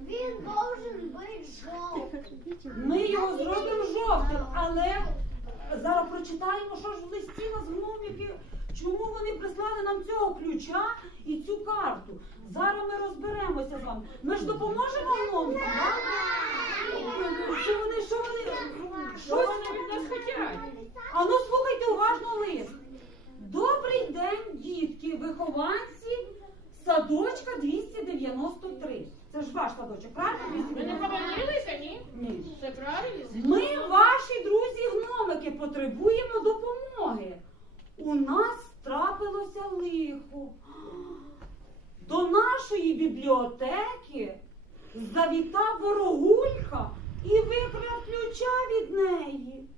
Він должен бути жовтим. Ми його зробимо жовтим, але зараз прочитаємо, що ж в листі нас гноміки, чому вони прислали нам цього ключа і цю карту. Зараз ми розберемося з вами. Ми ж допоможемо гномикам, так? Бібліотеки завітав ворогулька і викрав ключа від неї.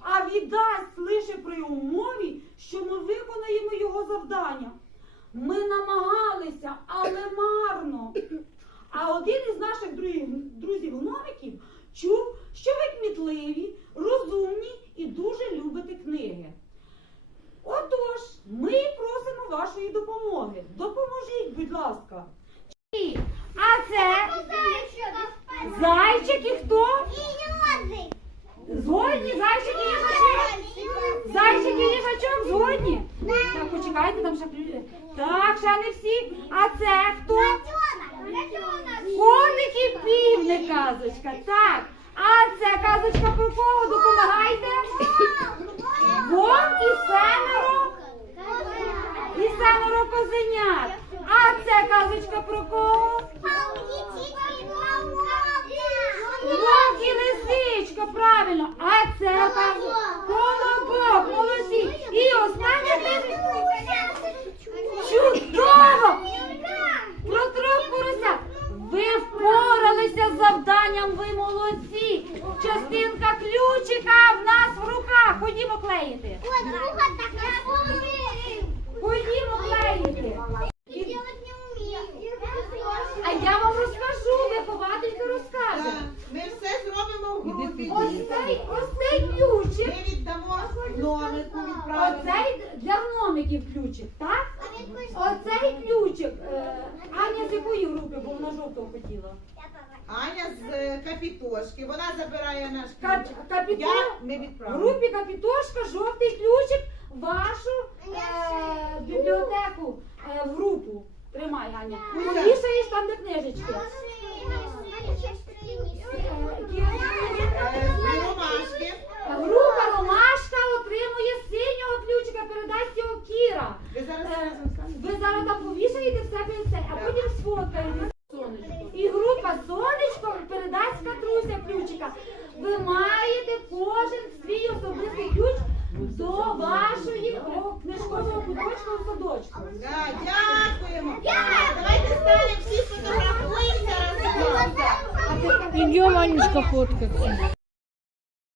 А віддасть лише при умові, що ми виконаємо його завдання. Ми намагалися, але марно. А один із наших друзів, друзів гномиків чув, що ви кмітливі, розумні і дуже любите книги. Отож, ми просимо вашої допомоги. Допоможіть, будь ласка. І- А це зайчик і хто? Згодні, зайчик і їжачок. Зайчик і їжачок згодні? Так, почекайте, там ще ключ. Так, ще не всі. А це хто? Котик і півник казочка. Так. А це казочка про кого? Допомагайте. Вовк і семеро. І семеро козенят. А це казочка про кого? Вовк і лисичка, правильно. А це казочка. Колобок, молодці. І остання книжечка. Чудово! Про трьох поросят. Ви впоралися з завданням, ви молодці. Частинка ключика в нас в руках. Ходімо клеїти. Ходімо клеїти. А я вам розкажу, вихователька розкаже. Ми все зробимо в групі. Ось цей, ось цей ключик. Ми віддамо номерку відправимо. Оцей для гномиків ключик, так? Оцей ключик. е, Аня з якої групи, бо вона жовтого хотіла. Аня з е, капітошки. Вона забирає наш Кап- ключ. капітон- Я ми В групі Капітошка жовтий ключик вашу е, бібліотеку е, в групу. Тримай, Аня. Повішаєш там, де книжечки. Е, Кіра, Е, з ромашки. Група Ромашка отримує синього ключика, передасть його Кіра. Ви зараз Е, разом скажете? Ви зараз там повішаєте в себе це, а потім сфоткаєте. І група сонечко передасть Катруся ключика. Ви маєте кожен свій особистий ключ до вашої книжкового куточку в садочку. Да, дякуємо. Давайте станемо всі фотографуємося разом. Идем, Анечка, фоткаться.